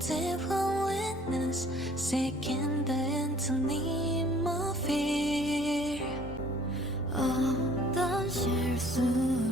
different witness, seeking the antonym of fear. Oh, don't share soon.